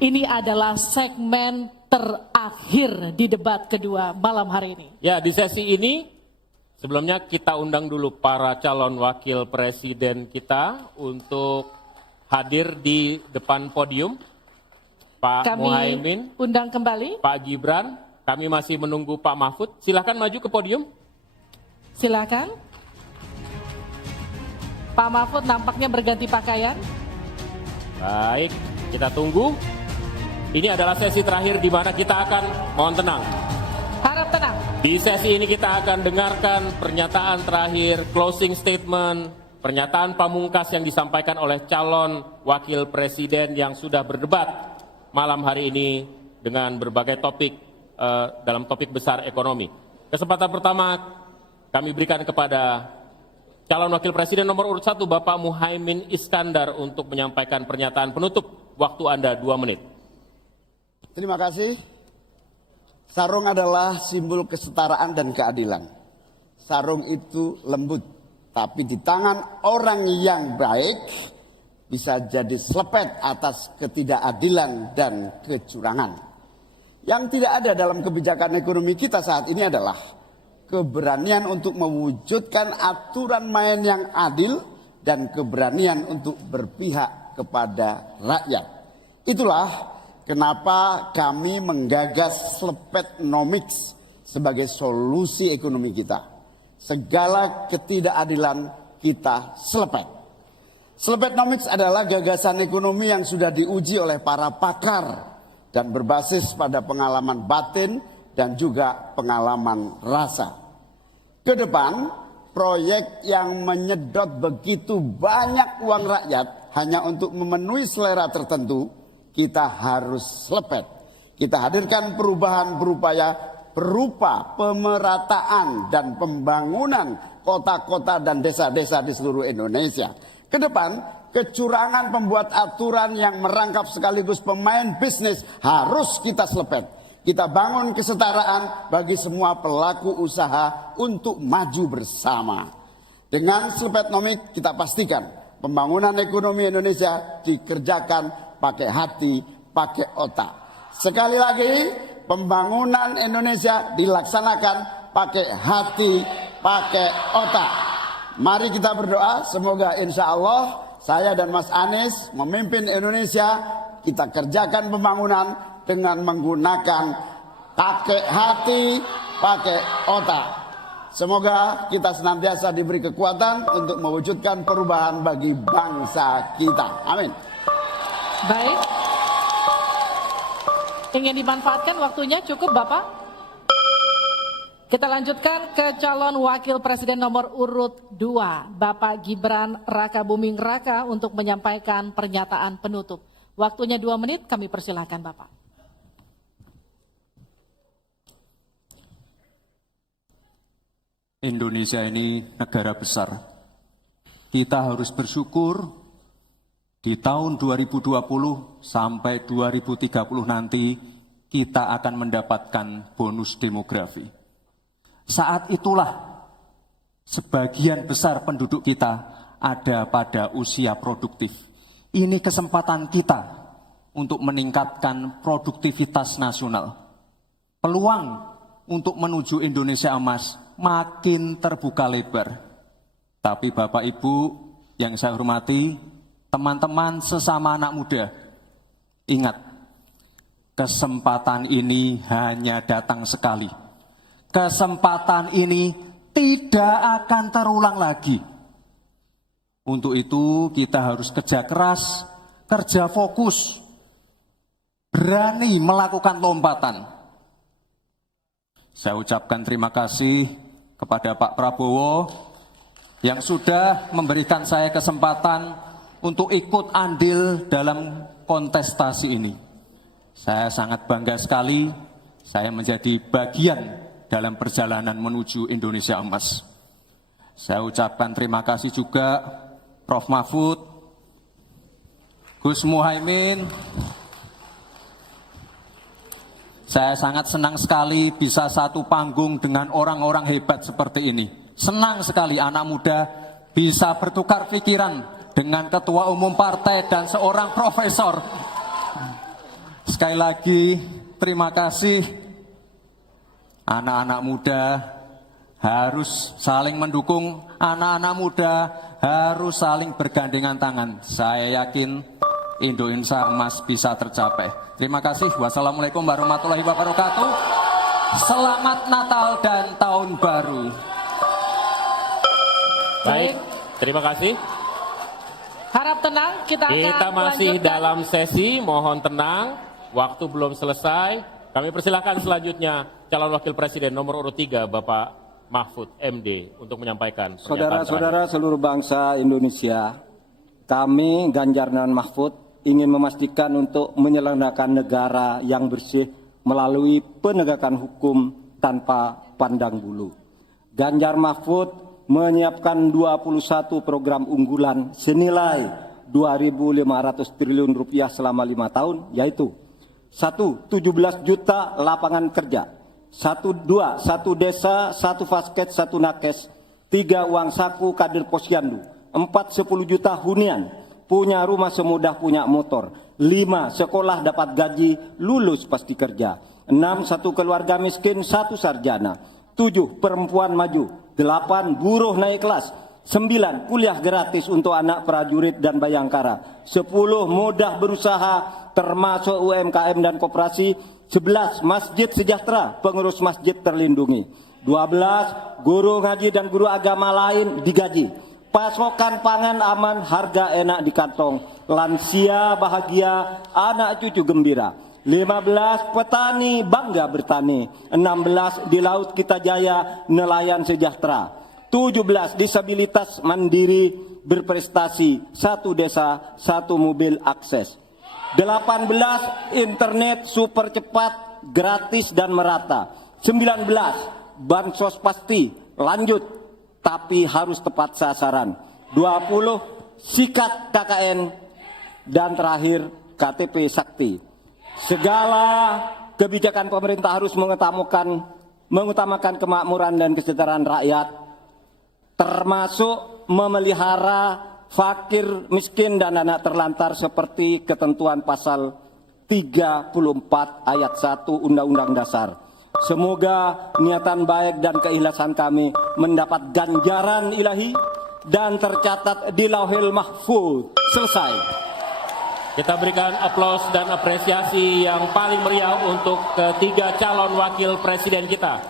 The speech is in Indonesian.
Ini adalah segmen terakhir di debat kedua malam hari ini. Ya, di sesi ini sebelumnya kita undang dulu para calon wakil presiden kita untuk hadir di depan podium. Pak Muhaimin, undang kembali. Pak Gibran, kami masih menunggu Pak Mahfud. Silahkan maju ke podium. Silakan. Pak Mahfud nampaknya berganti pakaian. Baik, kita tunggu. Ini adalah sesi terakhir di mana kita akan, mohon tenang. Harap tenang. Di sesi ini kita akan dengarkan pernyataan terakhir, closing statement, pernyataan pamungkas yang disampaikan oleh calon wakil presiden yang sudah berdebat malam hari ini dengan berbagai topik dalam topik besar ekonomi. Kesempatan pertama kami berikan kepada calon wakil presiden nomor urut 1 Bapak Muhaimin Iskandar untuk menyampaikan pernyataan penutup. Waktu Anda 2 menit. Terima kasih. Sarung adalah simbol kesetaraan dan keadilan. Sarung itu lembut, tapi di tangan orang yang baik bisa jadi selepet atas ketidakadilan dan kecurangan. Yang tidak ada dalam kebijakan ekonomi kita saat ini adalah keberanian untuk mewujudkan aturan main yang adil dan keberanian untuk berpihak kepada rakyat. Itulah kenapa kami menggagas Slepetnomics sebagai solusi ekonomi kita. Segala ketidakadilan kita selepet. Slepetnomics adalah gagasan ekonomi yang sudah diuji oleh para pakar dan berbasis pada pengalaman batin dan juga pengalaman rasa. Ke depan, proyek yang menyedot begitu banyak uang rakyat hanya untuk memenuhi selera tertentu, kita harus selepet. Kita hadirkan perubahan berupa pemerataan dan pembangunan kota-kota dan desa-desa di seluruh Indonesia. Ke depan, kecurangan pembuat aturan yang merangkap sekaligus pemain bisnis harus kita selepet. Kita bangun kesetaraan bagi semua pelaku usaha untuk maju bersama. Dengan Slepetnomics kita pastikan pembangunan ekonomi Indonesia dikerjakan pakai hati, pakai otak. Sekali lagi, pembangunan Indonesia dilaksanakan pakai hati, pakai otak. Mari kita berdoa, semoga insya Allah saya dan Mas Anies memimpin Indonesia, kita kerjakan pembangunan dengan menggunakan pakai hati, pakai otak. Semoga kita senantiasa diberi kekuatan untuk mewujudkan perubahan bagi bangsa kita. Amin. Baik. Ingin dimanfaatkan waktunya cukup Bapak? Kita lanjutkan ke calon wakil presiden nomor urut 2, Bapak Gibran Rakabuming Raka untuk menyampaikan pernyataan penutup. Waktunya 2 menit, kami persilahkan Bapak. Indonesia ini negara besar. Kita harus bersyukur di tahun 2020 sampai 2030 nanti kita akan mendapatkan bonus demografi. Saat itulah sebagian besar penduduk kita ada pada usia produktif. Ini kesempatan kita untuk meningkatkan produktivitas nasional. Peluang untuk menuju Indonesia emas makin terbuka lebar. Tapi Bapak Ibu yang saya hormati, teman-teman sesama anak muda, ingat, kesempatan ini hanya datang sekali. Kesempatan ini tidak akan terulang lagi. Untuk itu kita harus kerja keras, kerja fokus, berani melakukan lompatan. Saya ucapkan terima kasih kepada Pak Prabowo yang sudah memberikan saya kesempatan untuk ikut andil dalam kontestasi ini. Saya sangat bangga sekali saya menjadi bagian dalam perjalanan menuju Indonesia emas. Saya ucapkan terima kasih juga Prof. Mahfud, Gus Muhaimin. Saya sangat senang sekali bisa satu panggung dengan orang-orang hebat seperti ini. Senang sekali anak muda bisa bertukar pikiran dengan ketua umum partai dan seorang profesor. Sekali lagi terima kasih. Anak-anak muda harus saling mendukung, anak-anak muda harus saling bergandengan tangan. Saya yakin Indonesia Emas bisa tercapai. Terima kasih. Wassalamualaikum warahmatullahi wabarakatuh. Selamat Natal dan Tahun Baru. Baik, terima kasih. Harap tenang, kita akan Masih lanjutkan. dalam sesi, mohon tenang. Waktu belum selesai. Kami persilakan selanjutnya calon wakil presiden nomor urut 3 Bapak Mahfud MD untuk menyampaikan pernyataan Saudara-saudara seluruh bangsa Indonesia, kami Ganjar dan Mahfud ingin memastikan untuk menyelenggarakan negara yang bersih melalui penegakan hukum tanpa pandang bulu. Ganjar Mahfud menyiapkan 21 program unggulan senilai 2.500 triliun rupiah selama 5 tahun, yaitu 1. 17 juta lapangan kerja, 1 desa, 1 vasket, 1 nakes, 3 uang saku kader posyandu, 4 10 juta hunian, punya rumah semudah punya motor, 5 sekolah dapat gaji, lulus pasti kerja, 6 1 keluarga miskin, 1 sarjana, 7 perempuan maju, 8 buruh naik kelas, 9 kuliah gratis untuk anak prajurit dan bayangkara, 10 mudah berusaha termasuk UMKM dan koperasi, 11 masjid sejahtera, pengurus masjid terlindungi, 12 guru ngaji dan guru agama lain digaji, pasokan pangan aman, harga enak di kantong, lansia bahagia, anak cucu gembira, 15 petani bangga bertani, 16 di laut kita jaya nelayan sejahtera, 17 disabilitas mandiri berprestasi, 1 desa 1 mobil akses, 18 internet super cepat gratis dan merata, 19 bansos pasti lanjut tapi harus tepat sasaran, 20 sikat KKN, dan terakhir KTP Sakti. Segala kebijakan pemerintah harus mengutamakan kemakmuran dan kesejahteraan rakyat, termasuk memelihara fakir, miskin, dan anak terlantar seperti ketentuan pasal 34 ayat 1 Undang-Undang Dasar. Semoga niatan baik dan keikhlasan kami mendapat ganjaran ilahi dan tercatat di Lauhil Mahfuz. Selesai. Kita berikan aplaus dan apresiasi yang paling meriah untuk ketiga calon wakil presiden kita.